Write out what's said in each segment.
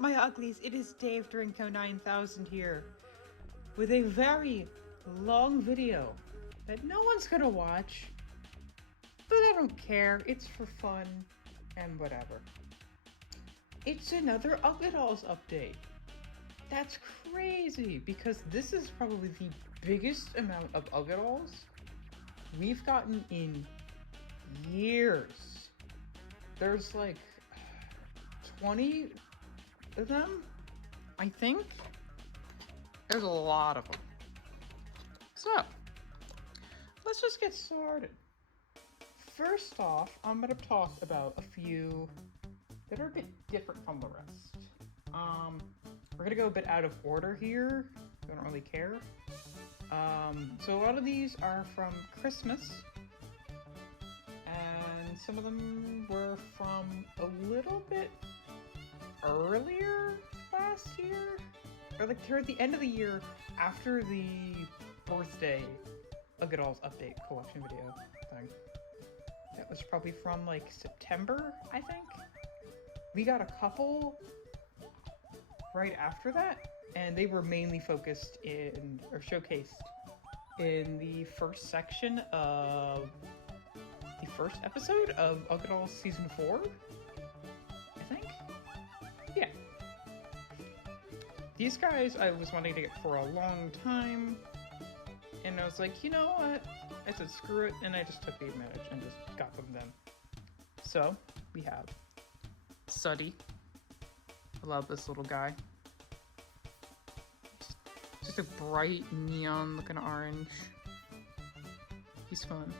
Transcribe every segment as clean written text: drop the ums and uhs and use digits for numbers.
up, my uglies? It is Dave Drinko 9000 here with a very long video that no one's gonna watch, but I don't care. It's for fun and whatever. It's another Uglydolls update. That's crazy because this is probably the biggest amount of Uglydolls we've gotten in years. There's like 20 of them, I think. There's a lot of them. So, let's just get started. First off, I'm going to talk about a few that are a bit different from the rest. We're going to go a bit out of order here. I don't really care. So a lot of these are from Christmas. And some of them were from a little bit earlier last year, or like toward the end of the year after the birthday Uglydolls update collection video thing. That was probably from like September, I think. We got a couple right after that, and they were mainly focused in, or showcased in the first section of the first episode of Uglydolls Season 4, I think? Yeah. These guys I was wanting to get for a long time, and I was like, you know what? I said screw it, and I just took the advantage and just got them then. So, we have Suddy. I love this little guy. Just a bright neon looking orange. He's fun.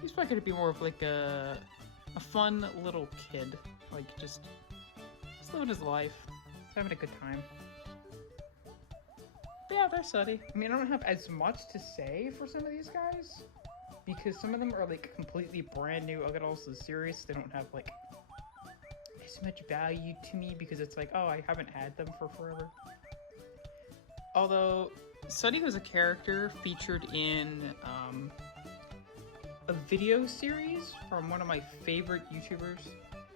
He's probably gonna be more of like a fun little kid, like just living his life, just having a good time. But yeah, they're Suddy. I mean, I don't have as much to say for some of these guys because some of them are like completely brand new Uglydolls to the series. They don't have like as much value to me because it's like, oh, I haven't had them for forever. Although Suddy was a character featured in a video series from one of my favorite YouTubers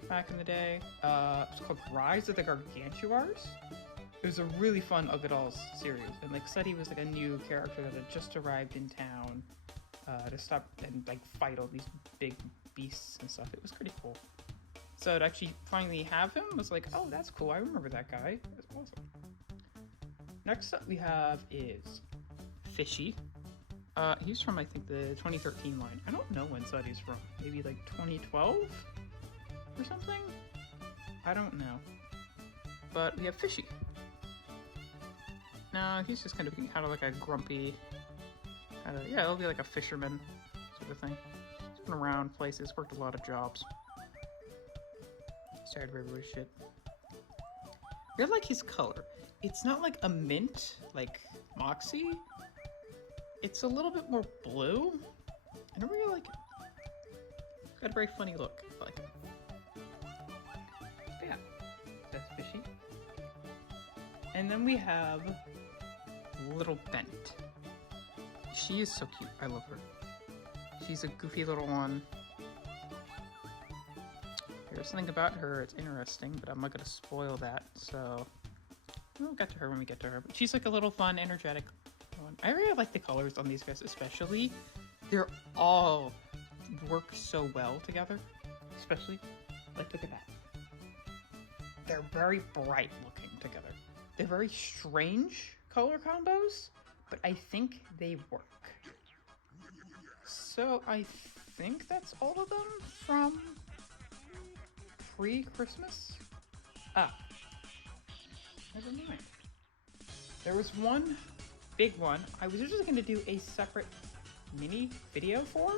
back in the day. It's called Rise of the Gargantuars. It was a really fun Uglydolls series, and like Suddy was like a new character that had just arrived in town to stop and like fight all these big beasts and stuff. It was pretty cool. So to actually finally have him was like, oh, that's cool. I remember that guy. That's awesome. Next up we have is Fishy. He's from, I think, the 2013 line. I don't know when Suddy's from. Maybe like 2012 or something? I don't know. But we have Fishy. No, he's just kind of like a grumpy, yeah, he'll be like a fisherman sort of thing. He's been around places, worked a lot of jobs. He's tired of everybody's shit. I really like his color. It's not like a mint, like Moxie. It's a little bit more blue, and I really like it. It's got a very funny look. I like it. But yeah, that's Fishy. And then we have Little Bent. She is so cute. I love her. She's a goofy little one. There's something about her, it's interesting, but I'm not going to spoil that, so we'll get to her when we get to her. But she's like a little fun, energetic one. I really like the colors on these guys, especially. They're all work so well together. Especially, like, look at that. They're very bright looking together. They're very strange color combos, but I think they work. So I think that's all of them from pre-Christmas? Ah, never mind. There was one big one I was just going to do a separate mini video for,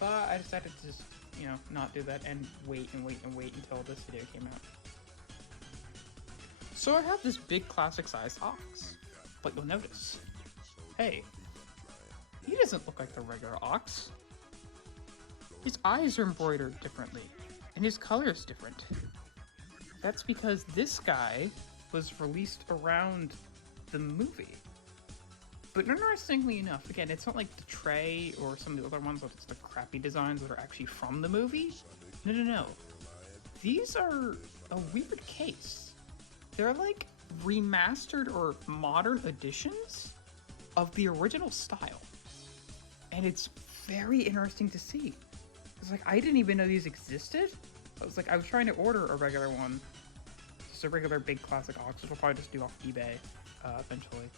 but I decided to just, you know, not do that and wait until this video came out. So I have this big classic size ox, but you'll notice, hey, he doesn't look like the regular ox. His eyes are embroidered differently, and his color is different. That's because this guy was released around the movie. But interestingly enough, again, it's not like the tray or some of the other ones, it's the crappy designs that are actually from the movie. No. These are a weird case. They're like remastered or modern editions of the original style. And it's very interesting to see. It's like, I didn't even know these existed. I was trying to order a regular one. Just a regular big classic Ox, which I'll probably just do off eBay eventually.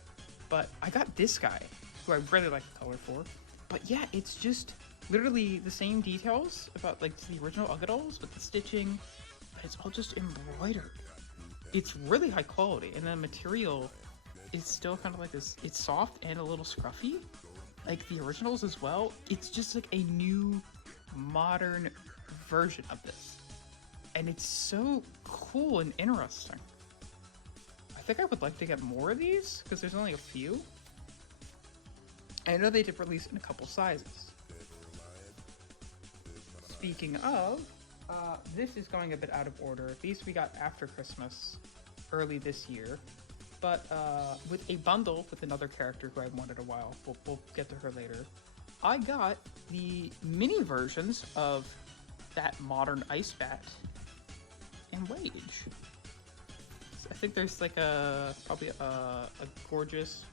But I got this guy, who I really like the color for. But yeah, it's just literally the same details about like the original Uglydolls with the stitching, but it's all just embroidered. It's really high quality, and the material is still kind of like this. It's soft and a little scruffy, like the originals as well. It's just like a new, modern version of this, and it's so cool and interesting. I think I would like to get more of these because there's only a few. I know they did release in a couple sizes. Speaking of, this is going a bit out of order. These we got after Christmas, early this year, but with a bundle with another character who I've wanted a while. We'll get to her later. I got the mini versions of that modern Ice Bat and Wage. So I think there's like probably a gorgeous,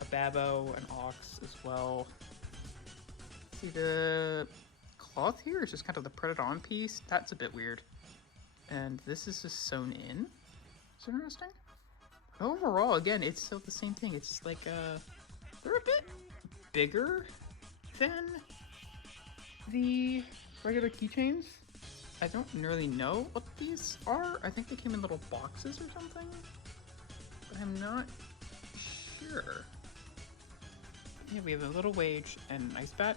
a Babbo, an Ox as well. See, the cloth here is just kind of the printed on piece. That's a bit weird. And this is just sewn in. It's interesting. Overall, again, it's still the same thing. It's like they're a bit bigger than the regular keychains. I don't really know what these are. I think they came in little boxes or something, but I'm not sure. Yeah, we have a little Wage and Ice Bat.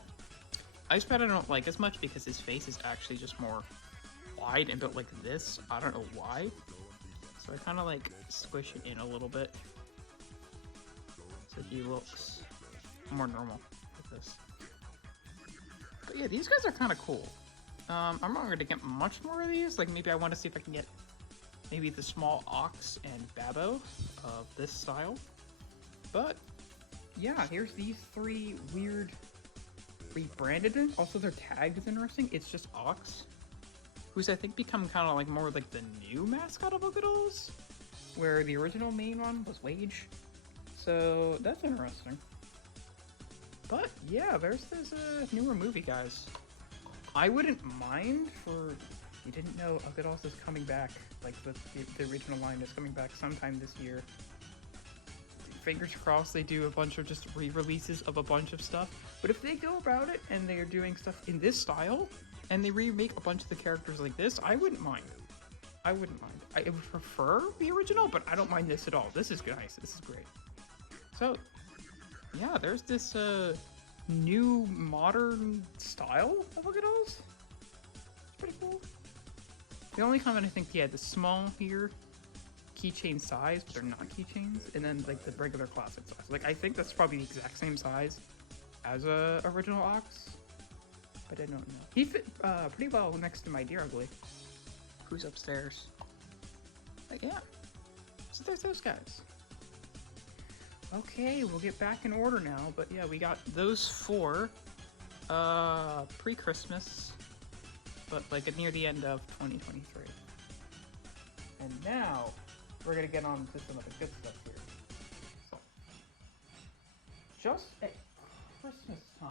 Ice Bat I don't like as much because his face is actually just more wide and built like this. I don't know why. So I kind of like squish it in a little bit so he looks more normal like this. But yeah, these guys are kind of cool. I'm not going to get much more of these. Like maybe I want to see if I can get maybe the small Ox and Babbo of this style. But yeah, here's these three weird rebranded. Also, their tag is interesting. It's just Ox, who's I think become kind of like more like the new mascot of Uglydolls, where the original main one was Wage. So that's interesting. But yeah, there's this newer movie, guys. I wouldn't mind for you didn't know Uglydolls is coming back. Like the original line is coming back sometime this year. Fingers crossed they do a bunch of just re-releases of a bunch of stuff. But if they go about it and they are doing stuff in this style and they remake a bunch of the characters like this, I wouldn't mind. I wouldn't mind. I would prefer the original, but I don't mind this at all. This is nice. This is great. So yeah, there's this new modern style of Uglydolls. It's pretty cool. The only comment I think, yeah, the small here, keychain size, but they're not keychains, and then like the regular classic size. Like I think that's probably the exact same size as a original Ox, but I don't know. He fit pretty well next to my Dear Ugly, who's upstairs. But yeah, so there's those guys. Okay, we'll get back in order now, but yeah, we got those four pre-Christmas, but like near the end of 2023. And now we're gonna get on to some of the good stuff here. So, just at Christmas time.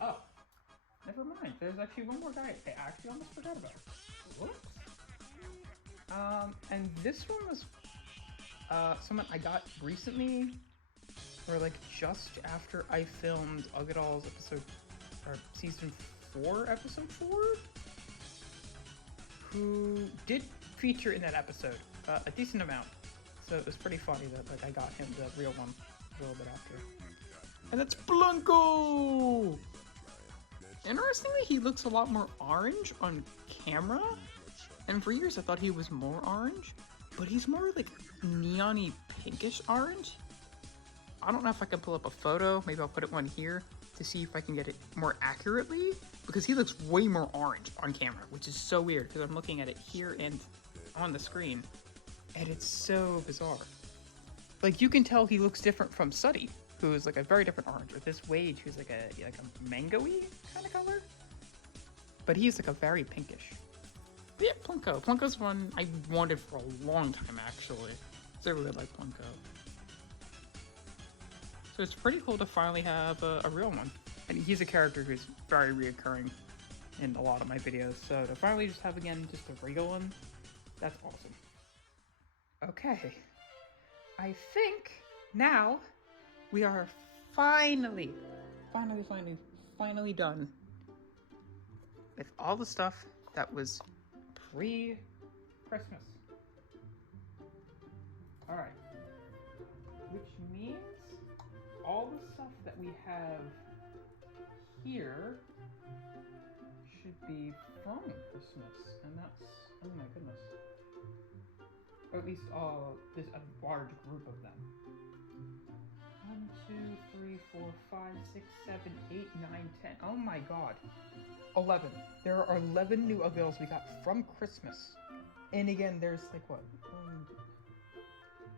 Oh, never mind. There's actually one more guy I actually almost forgot about. Whoops. And this one was someone I got recently, or like just after I filmed Uglydolls season 4, episode 4, who did feature in that episode a decent amount. So it was pretty funny that like I got him the real one a little bit after. And that's Blanco! Interestingly, he looks a lot more orange on camera. And for years I thought he was more orange, but he's more like neon-y pinkish orange. I don't know if I can pull up a photo. Maybe I'll put one here to see if I can get it more accurately, because he looks way more orange on camera, which is so weird because I'm looking at it here and on the screen, and it's so bizarre. Like you can tell he looks different from Suddy, who is like a very different orange, or this Wage, who's like a mango-y kind of color. but he's like a very pinkish. But yeah, Plinko. Plinko's one I wanted for a long time, actually. So I really like Plinko. So it's pretty cool to finally have a real one. And he's a character who's very reoccurring in a lot of my videos. So to finally just have, again, just a real one, that's awesome. Okay. I think now we are finally done with all the stuff that was pre-Christmas. Alright. Which means all the stuff that we have here should be from Christmas, and that's, oh my goodness. Or at least there's a large group of them. 1, 2, 3, 4, 5, 6, 7, 8, 9, 10. Oh my god. 11. There are 11 new Uglydolls we got from Christmas. And again, there's like what?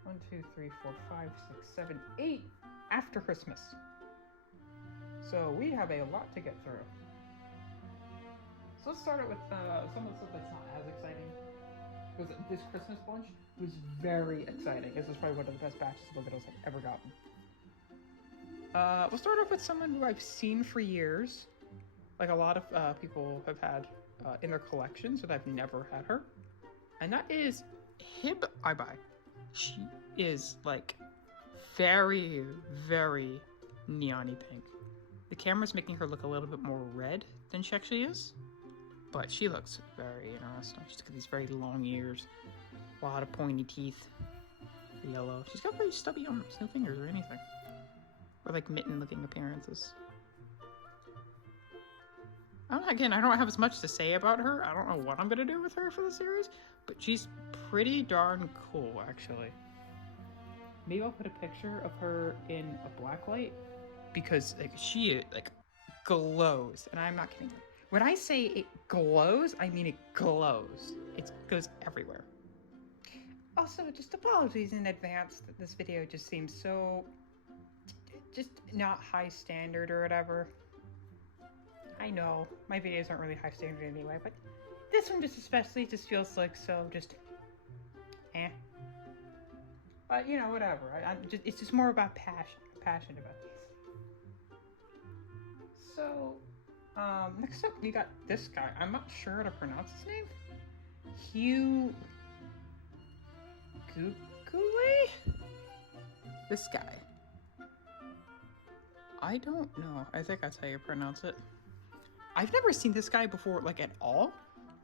1, 2, 3, 4, 5, 6, 7, 8 after Christmas. So we have a lot to get through. So let's start it with some of the stuff that's not as exciting. Because this Christmas bunch was very exciting. This is probably one of the best batches of Uglydolls I've ever gotten. We'll start off with someone who I've seen for years. Like a lot of people have had in their collections, but I've never had her. And that is Uglydoll. She is like very, very neon-y pink. The camera's making her look a little bit more red than she actually is. But she looks very interesting. She's got these very long ears, a lot of pointy teeth, yellow. She's got very stubby arms, no fingers or anything. Or like mitten-looking appearances. Again, I don't have as much to say about her. I don't know what I'm gonna do with her for the series, but she's pretty darn cool, actually. Maybe I'll put a picture of her in a black light, because like she like glows, and I'm not kidding. When I say it glows, I mean it glows. It goes everywhere. Also, just apologies in advance that this video just seems so just not high standard or whatever. I know, my videos aren't really high standard anyway, but this one just especially just feels like so just eh. But you know, whatever. It's just more about passion about these. So, next up we got this guy. I'm not sure how to pronounce his name. Uglydolls? This guy. I don't know. I think that's how you pronounce it. I've never seen this guy before, like, at all.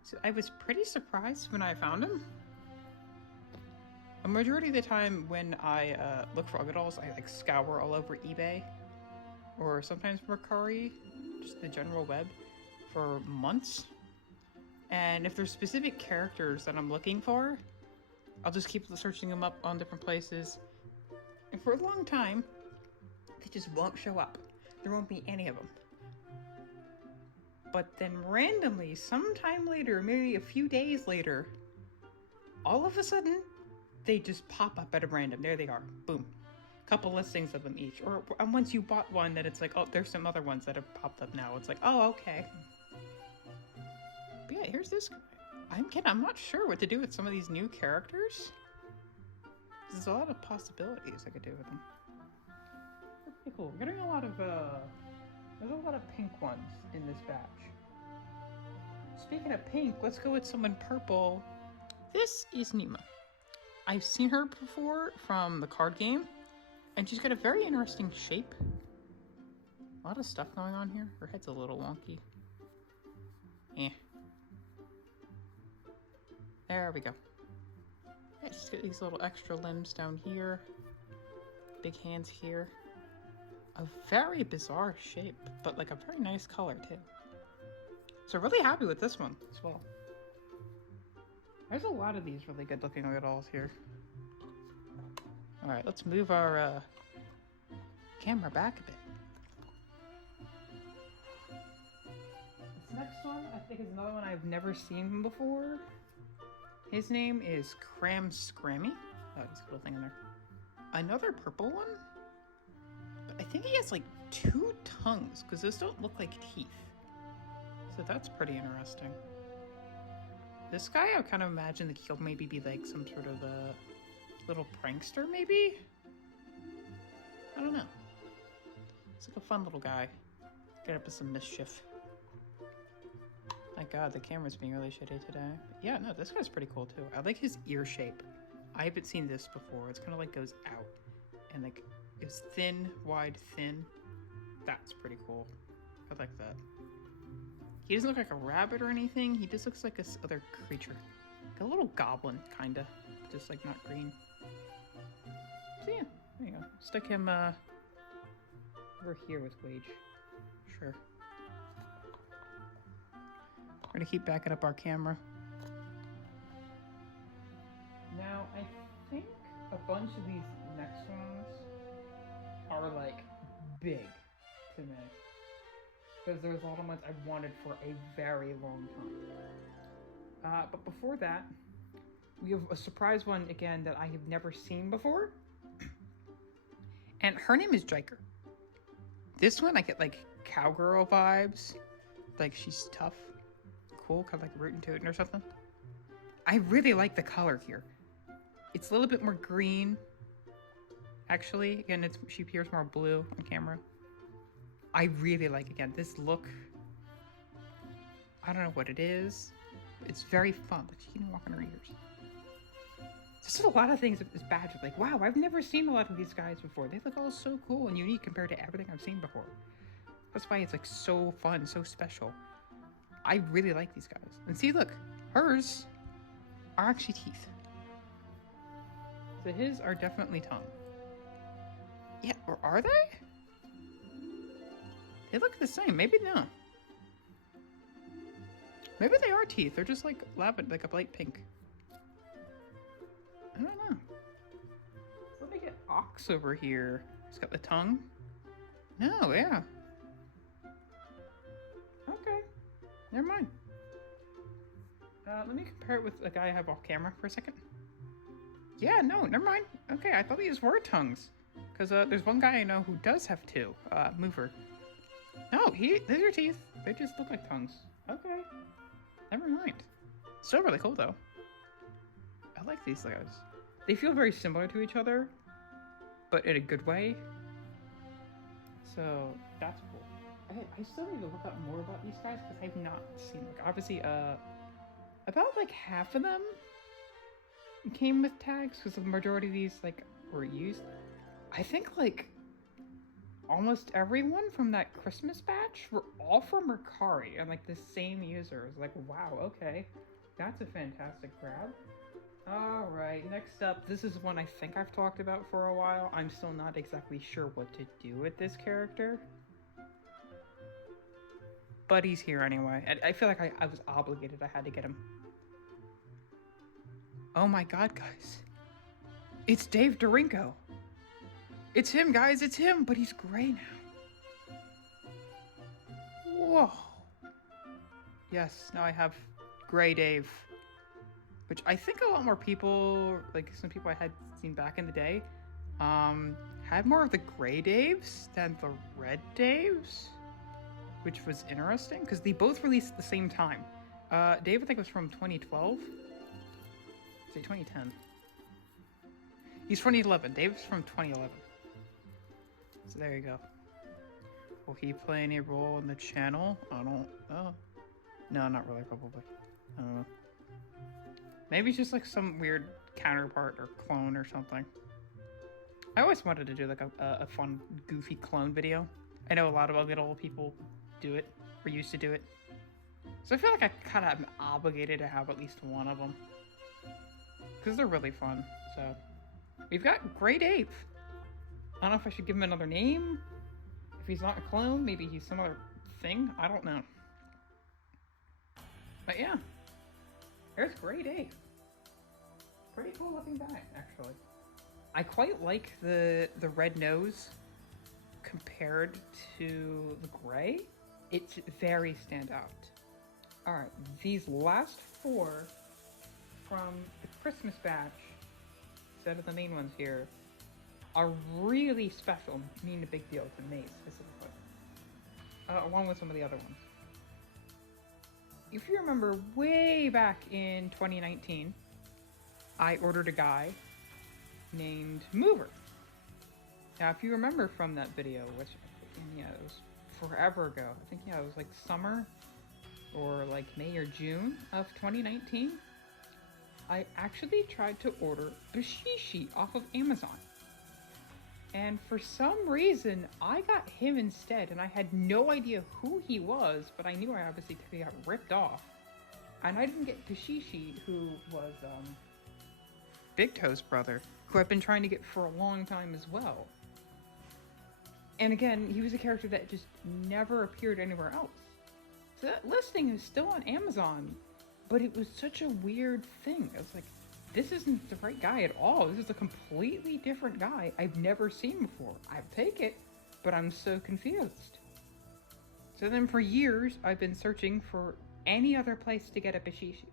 So I was pretty surprised when I found him. A majority of the time when I look for Uglydolls, I like scour all over eBay. Or sometimes Mercari, just the general web, for months. And if there's specific characters that I'm looking for, I'll just keep searching them up on different places. And for a long time, they just won't show up. There won't be any of them. But then randomly, sometime later, maybe a few days later, all of a sudden, they just pop up at a random. There they are. Boom. Couple listings of them each. Or once you bought one, then it's like, oh, there's some other ones that have popped up now. It's like, oh, okay. But yeah, here's this guy. I'm not sure what to do with some of these new characters. There's a lot of possibilities I could do with them. They're pretty cool. We're getting a lot of, there's a lot of pink ones in this batch. Speaking of pink, let's go with someone purple. This is Nima. I've seen her before from the card game, and she's got a very interesting shape. A lot of stuff going on here. Her head's a little wonky. Eh. There we go. Yeah, she's got these little extra limbs down here. Big hands here. A very bizarre shape, but like a very nice color too. So really happy with this one as well. There's a lot of these really good looking Uglydolls here. Alright, let's move our camera back a bit. This next one I think is another one I've never seen before. His name is Cram Scrammy. Oh, there's a little thing in there. Another purple one? But I think he has like 2 tongues, because those don't look like teeth. So that's pretty interesting. This guy, I kind of imagine that he'll maybe be like some sort of a little prankster, maybe? I don't know. It's like a fun little guy. Get up to some mischief. My god, the camera's being really shitty today. But yeah, no, this guy's pretty cool too. I like his ear shape. I haven't seen this before. It's kind of like goes out. And like, it's thin, wide, thin. That's pretty cool. I like that. He doesn't look like a rabbit or anything. He just looks like this other creature. Like a little goblin, kinda. Just like not green. So yeah, there you go. Stick him over here with Wage. Sure. We're gonna keep backing up our camera. Now, I think a bunch of these next ones are like big to me. Because there's a lot of ones I've wanted for a very long time. But before that, we have a surprise one again that I have never seen before. And her name is Jiker. This one I get like cowgirl vibes. Like she's tough. Cool, kind of like rootin' tootin' or something. I really like the color here. It's a little bit more green. Actually, again, she appears more blue on camera. I really like, again, this look. I don't know what it is. It's very fun. Like, she can walk on her ears. There's just a lot of things that is bad. Like, wow, I've never seen a lot of these guys before. They look all so cool and unique compared to everything I've seen before. That's why it's like so fun, so special. I really like these guys. And see, look, hers are actually teeth. So his are definitely tongue. Yeah, or are they? They look the same. Maybe not. Maybe they are teeth. They're just like lavender, like a light pink. I don't know. Let me get Ox over here. He's got the tongue. No, yeah. Okay. Never mind. Let me compare it with the guy I have off camera for a second. Yeah, no, never mind. Okay, I thought these were tongues. Because there's one guy I know who does have two. Mover. No, these are teeth. They just look like tongues. Okay. Never mind. Still really cool, though. I like these guys. They feel very similar to each other, but in a good way. So, that's cool. I still need to look up more about these guys, because I've not seen them. Like, obviously, about, like, half of them came with tags, because the majority of these, like, were used. I think, like, almost everyone from that Christmas batch were all from Mercari and like the same users. Like, wow, okay. That's a fantastic grab. Alright, next up, this is one I think I've talked about for a while. I'm still not exactly sure what to do with this character. But he's here anyway. And I feel like I was obligated. I had to get him. Oh my god, guys. It's Dave Dorinko. It's him, guys, it's him, but he's gray now. Whoa. Yes, now I have Gray Dave. Which I think a lot more people, like some people I had seen back in the day, had more of the Gray Daves than the Red Daves. Which was interesting, because they both released at the same time. Dave, I think, was from 2012. Say 2010. He's 2011. Dave's from 2011. So there you go. Will he play any role in the channel? I don't know. No, not really, probably. I don't know. Maybe it's just like some weird counterpart or clone or something. I always wanted to do like a fun, goofy clone video. I know a lot of Uglydoll people do it, or used to do it. So I feel like I kind of am obligated to have at least one of them. Because they're really fun, so. We've got Gray Dave. I don't know if I should give him another name. If he's not a clone, maybe he's some other thing. I don't know. But yeah. There's Gray Dave. Pretty cool looking guy, actually. I quite like the red nose compared to the gray. It's very stand out. Alright, these last four from the Christmas batch, instead of the main ones here, are really special, mean a big deal to me specifically, along with some of the other ones. if you remember way back in 2019, I ordered a guy named Mover. Now, if you remember from that video, which, yeah, it was forever ago. I think, yeah, it was like summer or like May or June of 2019. I actually tried to order Bashishi off of Amazon. And for some reason, I got him instead, and I had no idea who he was, but I knew I obviously got ripped off. And I didn't get Bashishi, who was Big Toe's brother, who I've been trying to get for a long time as well. And again, he was a character that just never appeared anywhere else. So that listing is still on Amazon, but it was such a weird thing. I was like, this isn't the right guy at all. This is a completely different guy I've never seen before. I'll take it, but I'm so confused. So then for years, I've been searching for any other place to get a Bashishi.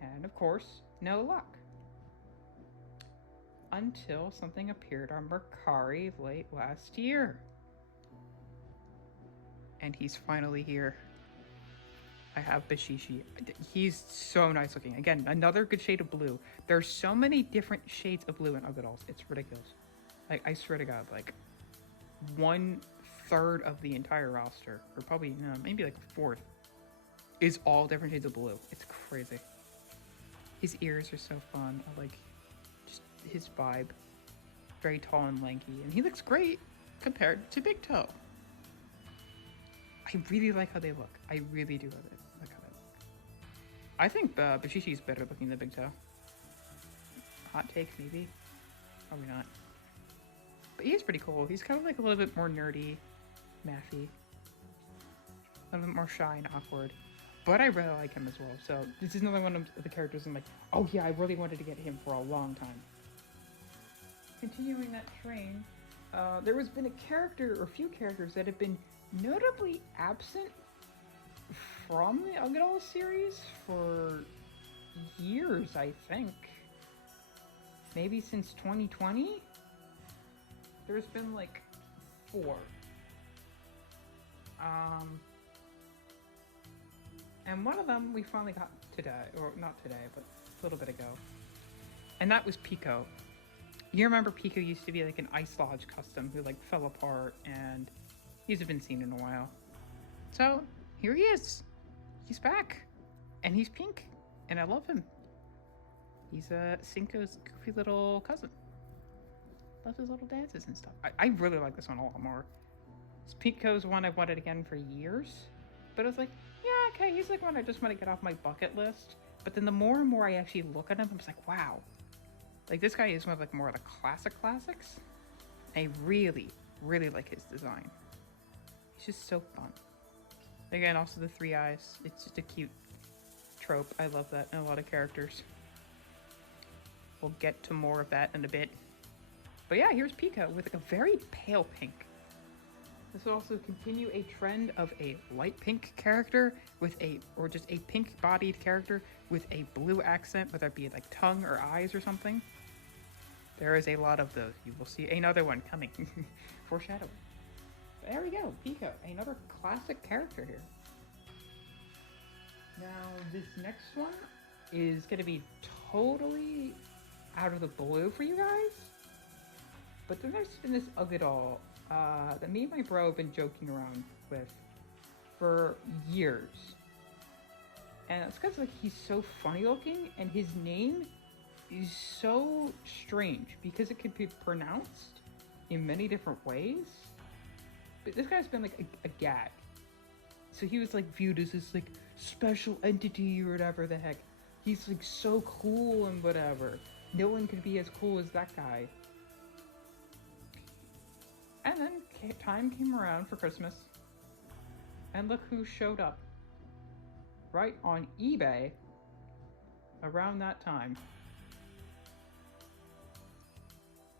And of course, no luck. Until something appeared on Mercari late last year. And he's finally here. I have Bashishi. He's so nice looking. Again, another good shade of blue. There's so many different shades of blue in Ugglydolls. It's ridiculous. Like, I swear to God, like 1/3 of the entire roster, or probably, no, maybe like 1/4, is all different shades of blue. It's crazy. His ears are so fun. I like just his vibe. Very tall and lanky, and he looks great compared to Big Toe. I really like how they look. I really do like how they look. I think Bashishi is better looking than Big Toe. Hot take, maybe? Probably not. But he is pretty cool. He's kind of like a little bit more nerdy, mathy. A little bit more shy and awkward. But I really like him as well. So this is another one of the characters I'm like, oh yeah, I really wanted to get him for a long time. Continuing that train, there has been a character or a few characters that have been notably absent from the Ugglydolls series for years, I think. Maybe since 2020? There's been like 4. And one of them we finally got today, or not today, but a little bit ago. And that was Pico. You remember Pico used to be like an Ice Lodge custom who like fell apart, and he hasn't been seen in a while. So here he is. He's back, and he's pink, and I love him. He's Cinco's goofy little cousin. Loves his little dances and stuff. I really like this one a lot more. Pico's one I've wanted again for years, but I was like, yeah, okay, he's like one I just want to get off my bucket list. But then the more and more I actually look at him, I'm just like, wow. Like, this guy is one of like more of the classics. I really, really like his design. He's just so fun. Again, also the 3 eyes. It's just a cute trope. I love that in a lot of characters. We'll get to more of that in a bit. But yeah, here's Pico with like a very pale pink. This will also continue a trend of a light pink character with or just a pink bodied character with a blue accent, whether it be like tongue or eyes or something. There is a lot of those. You will see another one coming. Foreshadowing. But there we go, Pico, another classic character here. Now, this next one is going to be totally out of the blue for you guys. But then there's been this Uglydoll that me and my bro have been joking around with for years. And it's because like he's so funny looking, and his name is so strange because it could be pronounced in many different ways. But this guy's been like a gag. So he was like viewed as this like special entity or whatever the heck. He's like so cool and whatever. No one could be as cool as that guy. And then time came around for Christmas. And look who showed up. Right on eBay around that time.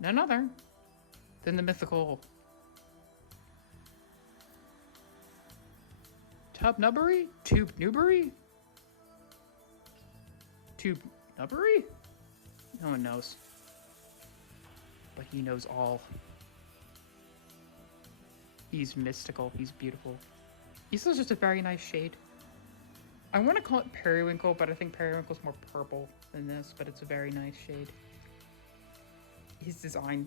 None other than the mythical Tube Nubbery? No one knows. But he knows all. He's mystical. He's beautiful. He's still just a very nice shade. I want to call it periwinkle, but I think periwinkle's more purple than this, but it's a very nice shade. His design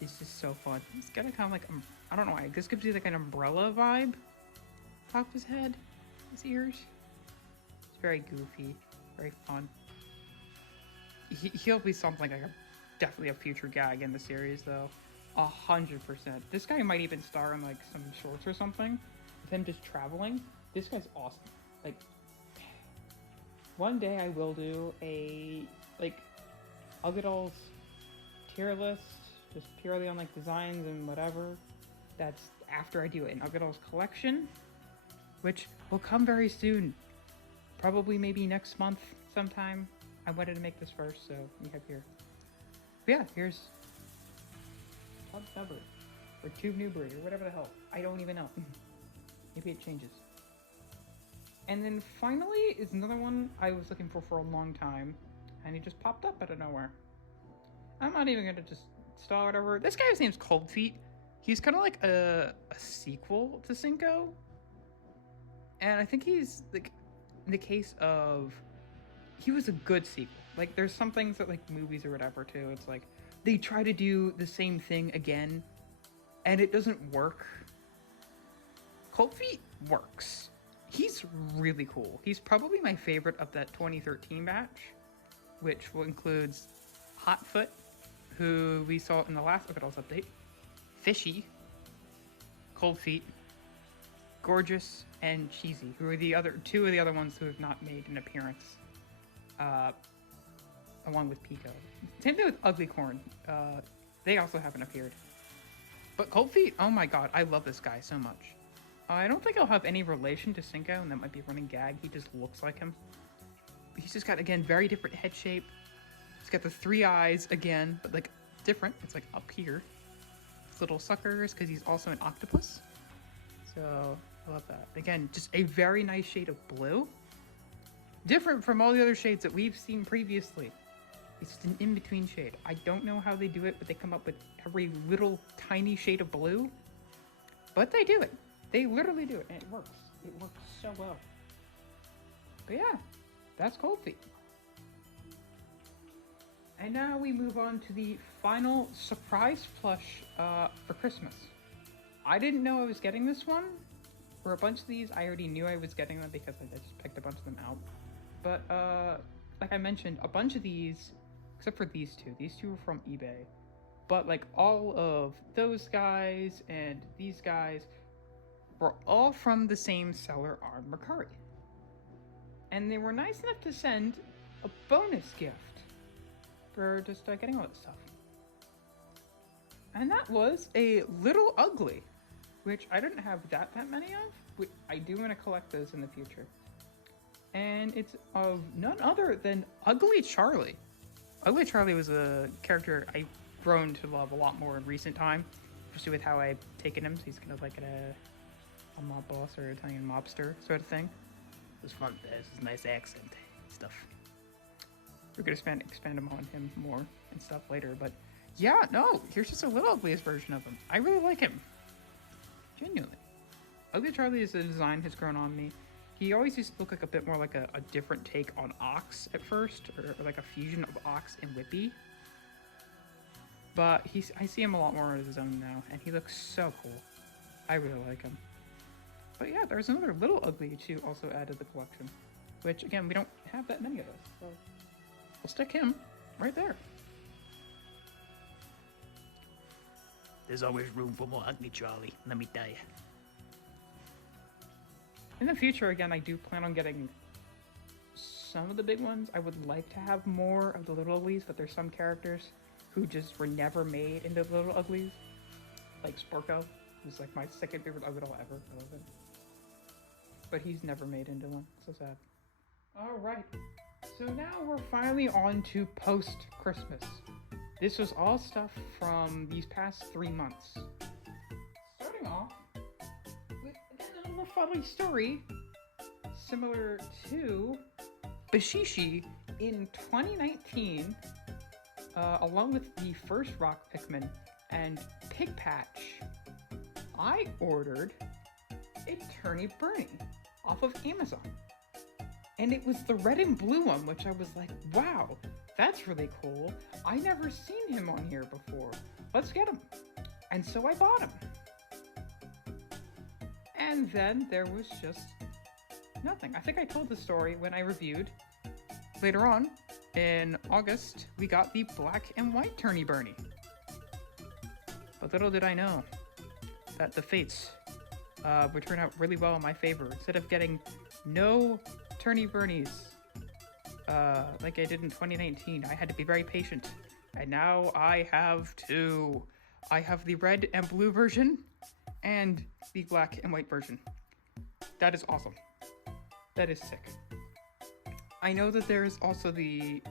is just so fun. He's got a kind of like, I don't know why, this gives you like an umbrella vibe. Top of his head, his ears. It's very goofy, very fun. He'll be something like definitely a future gag in the series though. 100%. This guy might even star in like some shorts or something. With him just traveling. This guy's awesome. Like, one day I will do a like Uglydoll's tier list, just purely on like designs and whatever. That's after I do an Uglydoll's collection, which will come very soon. Probably maybe next month sometime. I wanted to make this first, so we have here. But yeah, here's Pug Nubber, or Tube Newbury, or whatever the hell. I don't even know. Maybe it changes. And then finally is another one I was looking for a long time, and he just popped up out of nowhere. I'm not even gonna just stall whatever. This guy's name's Cold Feet. He's kind of like a sequel to Cinco. And I think he's like, in the case of, he was a good sequel. Like, there's some things that, like, movies or whatever, too. It's like, they try to do the same thing again, and it doesn't work. Cold Feet works. He's really cool. He's probably my favorite of that 2013 batch, which includes Hotfoot, who we saw in the last Uglydoll's update, Fishy, Cold Feet, Gorgeous, and Cheesy, who are two of the other ones who have not made an appearance. Along with Pico. Same thing with Uglycorn. They also haven't appeared. But Cold Feet, oh my god, I love this guy so much. I don't think I'll have any relation to Cinco, and that might be a running gag. He just looks like him. He's just got, again, very different head shape. He's got the 3 eyes again, but like different. It's like up here. His little suckers, because he's also an octopus. So I love that. Again, just a very nice shade of blue. Different from all the other shades that we've seen previously. It's just an in-between shade. I don't know how they do it, but they come up with every little tiny shade of blue. But they do it. They literally do it, and it works. It works so well. But yeah, that's Cold Feet. And now we move on to the final surprise plush for Christmas. I didn't know I was getting this one. For a bunch of these, I already knew I was getting them because I just picked a bunch of them out. But, like I mentioned, a bunch of these, except for these two are from eBay. But, like, all of those guys and these guys were all from the same seller on Mercari. And they were nice enough to send a bonus gift for just getting all this stuff. And that was a Little Ugly, which I didn't have that many of, but I do want to collect those in the future. And it's of none other than Ugly Charlie. Ugly Charlie was a character I've grown to love a lot more in recent time, especially with how I've taken him. So he's kind of like a mob boss or Italian mobster sort of thing. It was fun. There's his nice accent stuff. We're gonna expand on him more and stuff later, but yeah, no, here's just a Little Ugliest version of him. I really like him. Genuinely. Ugly Charlie is a design has grown on me. He always used to look like a bit more like a different take on Ox at first, or like a fusion of Ox and Whippy. But I see him a lot more as his own now, and he looks so cool. I really like him. But yeah, there's another Little Ugly to also add to the collection, which again, we don't have that many of us, so we'll stick him right there. There's always room for more Ugly Charlie, let me tell you. In the future, again, I do plan on getting some of the big ones. I would like to have more of the Little Uglies, but there's some characters who just were never made into Little Uglies. Like Sporko, who's like my second favorite Uglydoll ever. I love him. But he's never made into one. So sad. Alright. So now we're finally on to post-Christmas. This was all stuff from these past 3 months. Starting off with a little funny story similar to Bashishi in 2019, along with the first Rock Pikmin and Pig Patch. I ordered a Turny Burny off of Amazon. And it was the red and blue one, which I was like, wow, that's really cool. I never seen him on here before. Let's get him. And so I bought him. And then there was just nothing. I think I told the story when I reviewed. Later on, in August, we got the black and white Turny Burny. But little did I know that the fates would turn out really well in my favor. Instead of getting no Turny Burnies like I did in 2019, I had to be very patient. And now I have two. I have the red and blue version and the black and white version. That is awesome. That is sick. I know that there's also the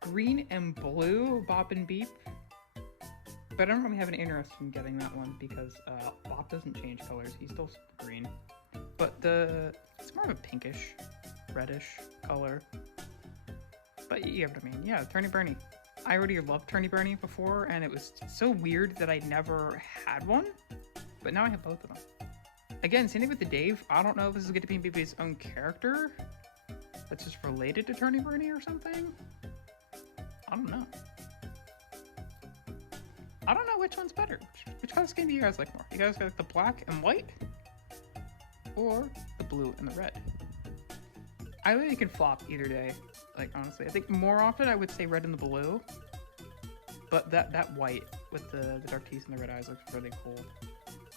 green and blue Bop and Beep, but I don't really have an interest in getting that one because Bop doesn't change colors. He's still green. But it's more of a pinkish, reddish color. But you get what I mean. Yeah, Turny Burny. I already loved Turny Burny before, and it was so weird that I never had one. But now I have both of them. Again, same thing with the Dave. I don't know if this is going to be maybe his own character that's just related to Turny Burny or something. I don't know. I don't know which one's better. Which color scheme do you guys like more? You guys like the black and white? Or the blue and the red? I really can flop either day. Like, honestly, I think more often I would say red and the blue. But that white with the dark teeth and the red eyes looks really cool.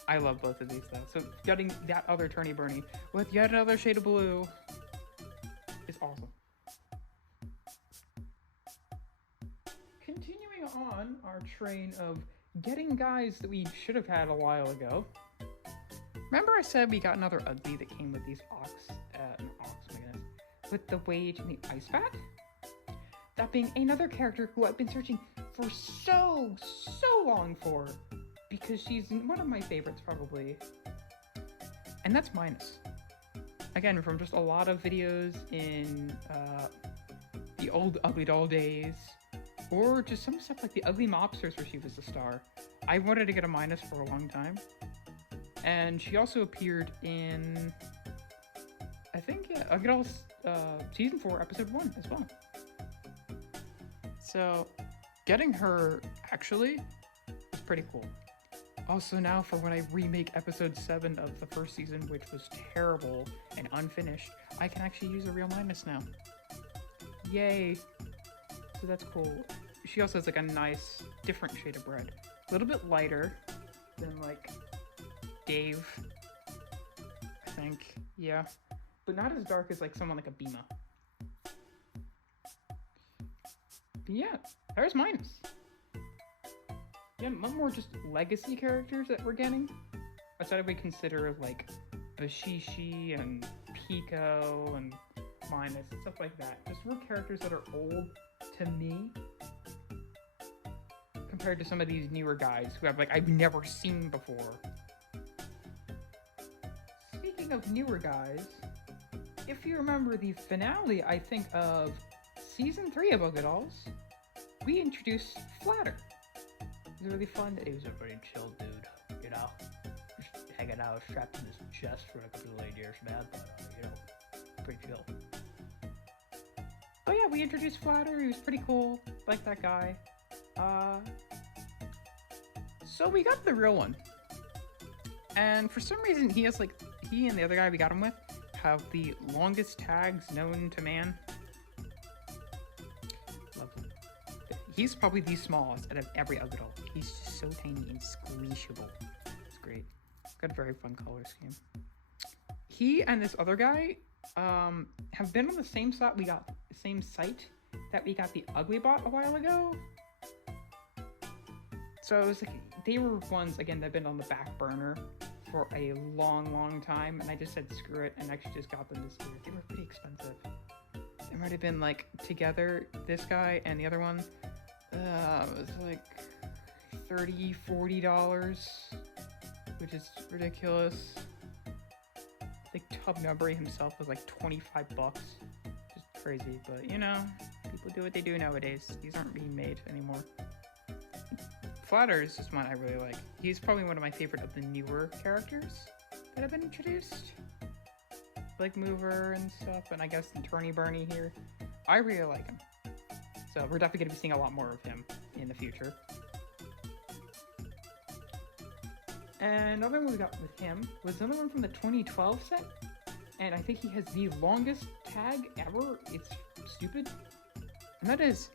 I love both of these though. So getting that other Turny Burny with yet another shade of blue is awesome. Continuing on our train of getting guys that we should have had a while ago. Remember I said we got another Ugly that came with these with the Wade and the Ice Bat? That being another character who I've been searching for so long for, because she's one of my favorites probably. And that's Minus. Again, from just a lot of videos in the old Uglydoll days, or just some stuff like the Ugly Mobsters where she was a star. I wanted to get a Minus for a long time. And she also appeared in, I think, yeah, Uglydolls Season 4, Episode 1 as well. So, getting her, actually, is pretty cool. Also now, for when I remake Episode 7 of the first season, which was terrible and unfinished, I can actually use a real Minus now. Yay! So that's cool. She also has, like, a nice, different shade of red. A little bit lighter than, like, Dave, I think. Yeah. But not as dark as, like, someone like a Bima. But yeah, there's Minus. Yeah, one more just legacy characters that we're getting. Outside we consider, like, Bashishi and Pico and Minus and stuff like that. Just more characters that are old to me compared to some of these newer guys who I've never seen before. Speaking of newer guys, if you remember the finale, I think, of Season 3 of Uglydolls, we introduced Flatter. It was really fun. He was a pretty chill dude, you know? Just hanging out, strapped in his chest for a couple of years, man, but, you know, pretty chill. Oh yeah, we introduced Flatter. He was pretty cool. Like that guy. So we got the real one. And for some reason, he and the other guy we got him with have the longest tags known to man. Lovely. He's probably the smallest out of every Uglydol. He's just so tiny and squeezable. It's great. Got a very fun color scheme. He and this other guy have been on the same site that we got the Uglybot a while ago. So it was like, they were ones, again, that have been on the back burner for a long time, and I just said screw it, and actually just got them this year. They were pretty expensive. It might have been, like, together, this guy and the other one, it was like $30, $40, which is ridiculous. I think Tub Nubbery himself was like 25 bucks. Just crazy, but you know, people do what they do nowadays. These aren't being made anymore. Flatter is just one I really like. He's probably one of my favorite of the newer characters that have been introduced. like mover and stuff, and I guess the Turny Bernie here. I really like him. So we're definitely going to be seeing a lot more of him in the future. And another one we got with him was another one from the 2012 set. And I think he has the longest tag ever. It's stupid. And that is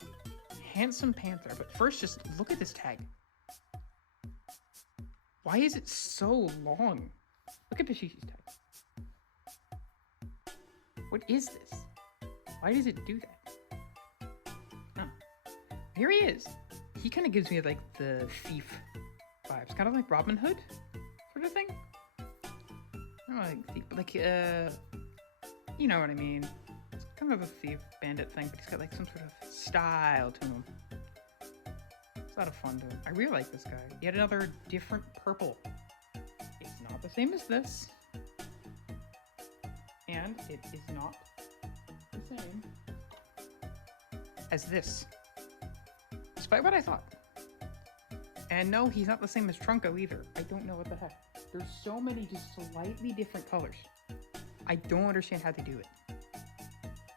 Handsome Panther. But first, just look at this tag. Why is it so long? Look at Pishishi's tag. What is this? Why does it do that? Oh. Here he is. He kind of gives me like the thief vibes. Kind of like Robin Hood sort of thing. I don't like thief, but like, you know what I mean. It's kind of a thief bandit thing, but he's got like some sort of style to him. It's a lot of fun to him. I really like this guy. Yet another different purple. It's not the same as this. And it is not the same as this. Despite what I thought. And no, he's not the same as Trunko either. I don't know what the heck. There's so many just slightly different colors. I don't understand how they do it.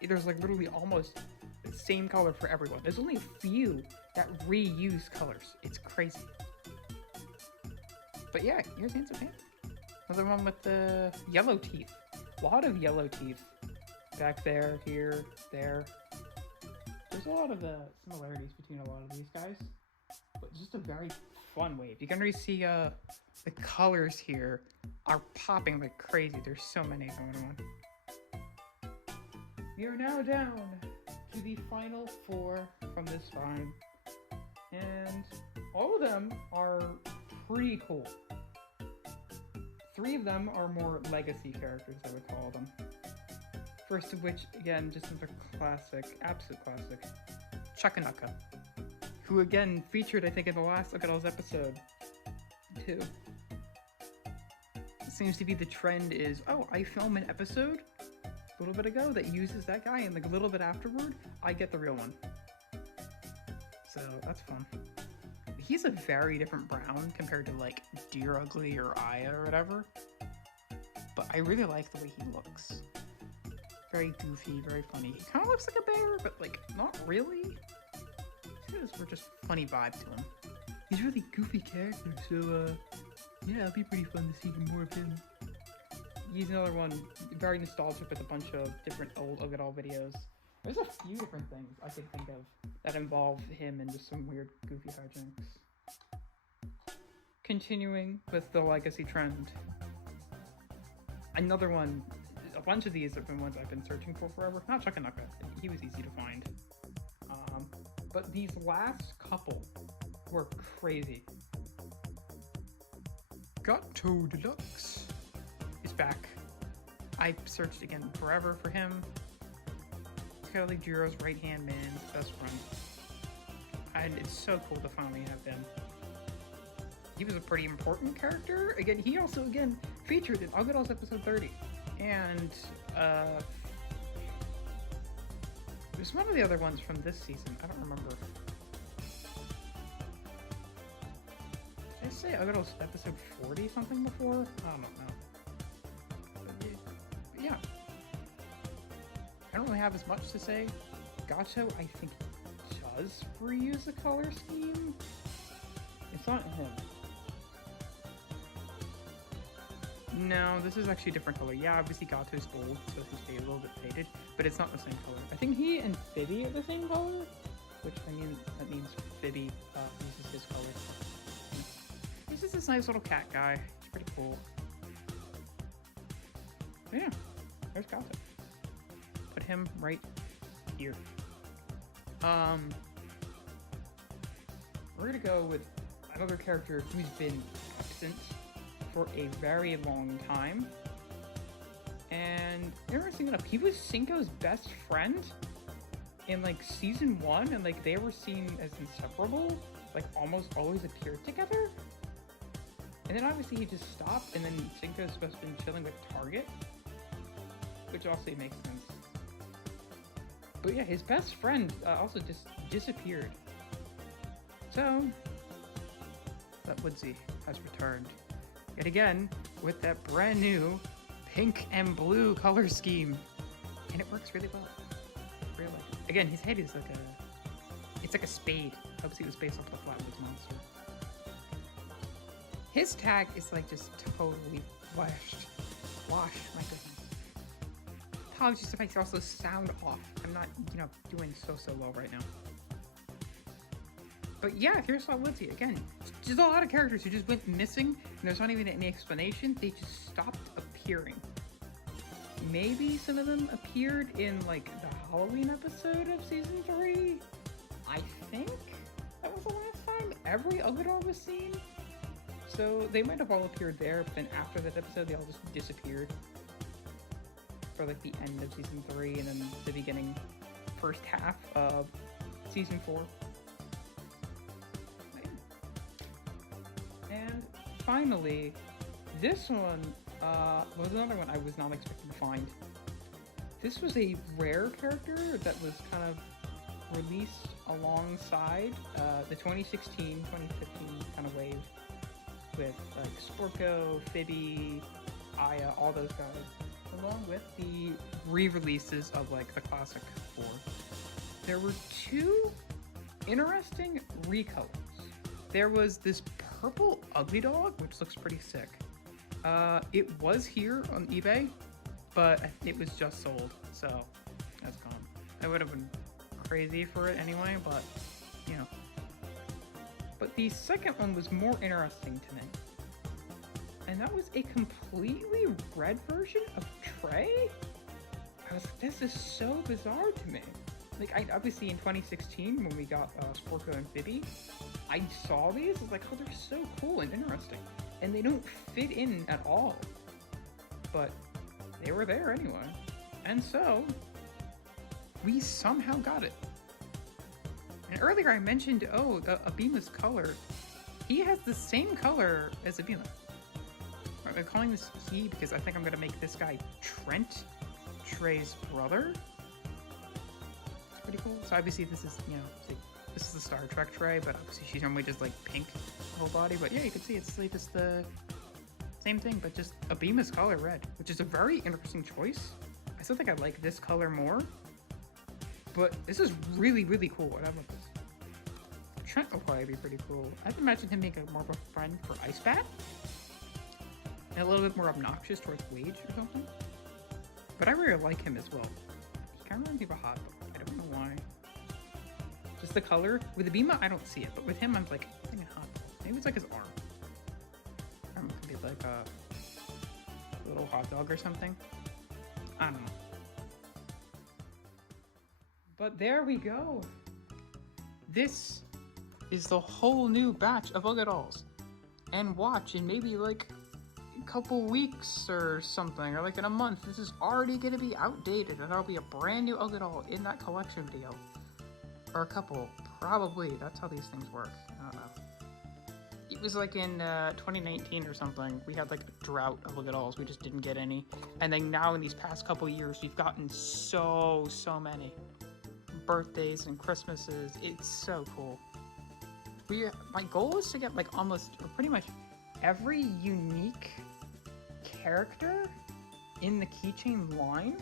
There's like literally almost the same color for everyone. There's only a few that reuse colors. It's crazy. But yeah, here's Handsome Panther. Another one with the yellow teeth. A lot of yellow teeth. Back there, here, there. There's a lot of similarities between a lot of these guys. But just a very fun wave. You can already see the colors here are popping like crazy. There's so many going on. We are now down to the final 4 from this line. And all of them are pretty cool. 3 of them are more legacy characters, I would call them. First of which, again, just another classic, absolute classic, Chakanaka, who again featured, I think, in the last Uglydoll's episode, too. It seems to be the trend is, oh, I film an episode a little bit ago that uses that guy, and like a little bit afterward, I get the real one. So that's fun. He's a very different brown compared to like Dear Ugly or Aya or whatever. But I really like the way he looks. Very goofy, very funny. He kind of looks like a bear, but like not really. We're just funny vibe to him. He's a really goofy character, so yeah, it'll be pretty fun to see more of him. He's another one, very nostalgic with a bunch of different old Uglydoll videos. There's a few different things I could think of that involve him and just some weird, goofy hijinks. Continuing with the legacy trend. Another one, a bunch of these have been ones I've been searching for forever. Not Chakanaka, he was easy to find. But these last couple were crazy. Gato Deluxe is back. I searched again forever for him. Kelly Jiro's right-hand man, best friend. And it's so cool to finally have him. He was a pretty important character. Again, he also, featured in Uglydoll's episode 30. And, there's one of the other ones from this season. I don't remember. Did I say Uglydoll's episode 40 something before? I don't know. But yeah. I don't really have as much to say. Gato, I think, does reuse the color scheme. It's not him. No, this is actually a different color. Yeah, obviously Gato's gold, so he's a little bit faded, but it's not the same color. I think he and Phoebe are the same color, which, I mean, that means Phoebe uses his color. He's just this nice little cat guy. He's pretty cool. But yeah, there's Gato. Put him right here. We're gonna go with another character who's been absent for a very long time. And interesting enough, he was Cinco's best friend in like season 1, and like they were seen as inseparable, like almost always appeared together. And then obviously he just stopped, and then Cinco's supposed to have been chilling with Target, which also makes sense. But yeah, his best friend also just disappeared. So, that Woodsy has returned. Yet again, with that brand new pink and blue color scheme. And it works really well. Really like it. Again, his head is like it's like a spade. Obviously it was based off the Flatwoods monster. His tag is like just totally washed. My goodness. Apologies if I also sound off. I'm not, doing so well right now. But yeah, here's Woodsy again. There's a lot of characters who just went missing, and there's not even any explanation. They just stopped appearing. Maybe some of them appeared in like the Halloween episode of season 3. I think that was the last time every Uglydoll was seen. So they might have all appeared there, but then after that episode, they all just disappeared. For like the end of season 3 and then the beginning, first half of season 4. And finally, this one was another one I was not expecting to find. This was a rare character that was kind of released alongside the 2016-2015 kind of wave with like Sporko, Phoebe, Aya, all those guys, along with the re-releases of like the classic 4. There were 2 interesting recolors. There was this purple Uglydoll, which looks pretty sick. It was here on eBay, but it was just sold, so that's gone. I would have been crazy for it anyway, but But the second one was more interesting to me. And that was a completely red version of Trey? I was like, this is so bizarre to me. Like, obviously in 2016, when we got Sporko and Phoebe, I saw these, I was like, oh, they're so cool and interesting. And they don't fit in at all. But they were there anyway. And so, we somehow got it. And earlier I mentioned, Abima's color. He has the same color as Abima. I'm calling this he because I think I'm going to make this guy Trent, Trey's brother. It's pretty cool. So obviously this is, this is the Star Trek Trey, but obviously she's normally just like pink whole body. But yeah, you can see it's like just the same thing, but just Abima's color red, which is a very interesting choice. I still think I like this color more, but this is really, really cool. I love this. Trent will probably be pretty cool. I'd imagine him being more of a friend for Ice Bat. And a little bit more obnoxious towards Wage or something. But I really like him as well. He kind of reminds me of a hot dog. I don't know why. Just the color. With Abima, I don't see it. But with him, I'm like, I think a hot dog. Maybe it's like his arm. Arm could be like a little hot dog or something. I don't know. But there we go. This is the whole new batch of Uglydolls. And watch in maybe like a couple weeks or something, or like in a month, this is already going to be outdated and there'll be a brand new Uglydoll in that collection video. Or a couple, probably. That's how these things work. I don't know. It was like in 2019 or something, we had like a drought of Uglydolls. We just didn't get any. And then now in these past couple years, we've gotten so many. Birthdays and Christmases. It's so cool. My goal is to get like almost, or pretty much every unique character in the keychain line.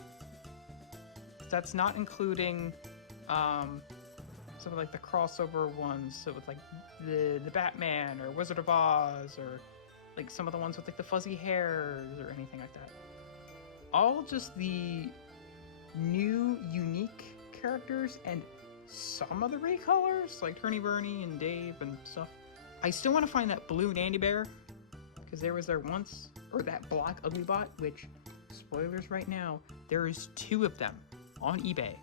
That's not including some of like the crossover ones, so with like the Batman or Wizard of Oz, or like some of the ones with like the fuzzy hairs or anything like that. All just the new unique characters and some of the recolors, like Turny Bernie and Dave and stuff. I still want to find that blue Nanny Bear, because there was there once, or that black Uglybot, which, spoilers right now, there is 2 of them on eBay.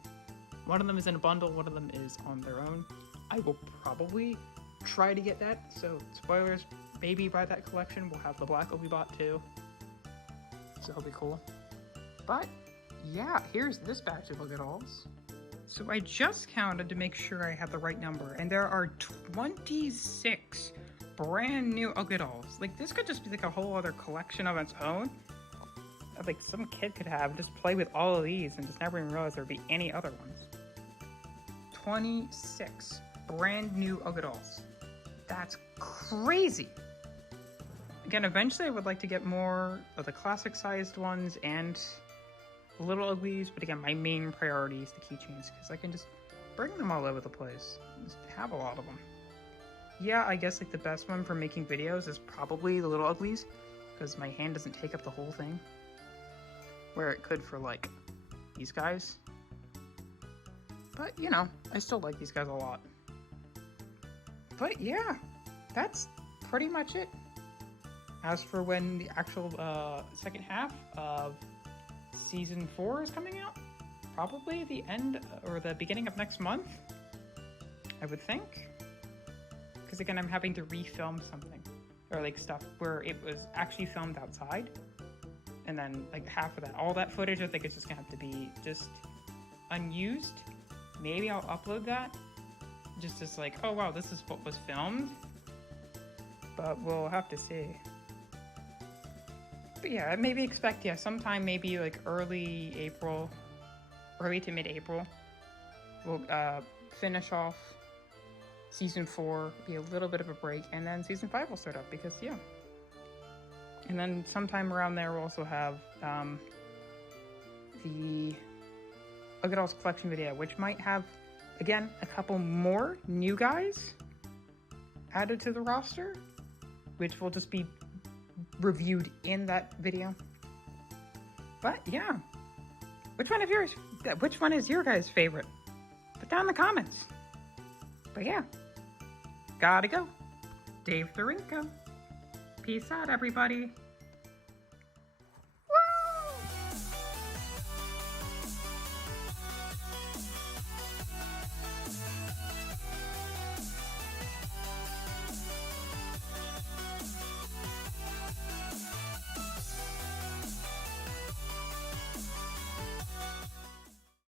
One of them is in a bundle, one of them is on their own. I will probably try to get that, so spoilers, maybe by that collection we'll have the black Uglybot too. So it'll be cool. But, yeah, here's this batch of Uglydolls. So I just counted to make sure I have the right number, and there are 26 brand new Uglydolls. Like, this could just be like a whole other collection of its own. Like, some kid could have just play with all of these and just never even realize there'd be any other ones. 26 brand new Uglydolls. That's crazy. Again, eventually I would like to get more of the classic sized ones and little uglies, but again, my main priority is the keychains because I can just bring them all over the place. Just have a lot of them. Yeah, I guess like the best one for making videos is probably the little uglies because my hand doesn't take up the whole thing. Where it could for like these guys. But you know, I still like these guys a lot. But yeah, that's pretty much it. As for when the actual second half of Season 4 is coming out, probably the end or the beginning of next month, I would think. Because again, I'm having to refilm something, or like stuff where it was actually filmed outside. And then like half of that, all that footage, I think it's just gonna have to be just unused. Maybe I'll upload that, just as like, oh wow, this is what was filmed. But we'll have to see. But yeah, maybe expect, sometime maybe like early April, early to mid-April, we'll finish off Season 4, be a little bit of a break, and then Season 5 will start up because, yeah. And then sometime around there we'll also have the Uglydoll's collection video, which might have, again, a couple more new guys added to the roster, which will just be reviewed in that video. But yeah, which one is your guys' favorite? Put down in the comments. But yeah, gotta go. Dave the Rinko. Peace out, everybody.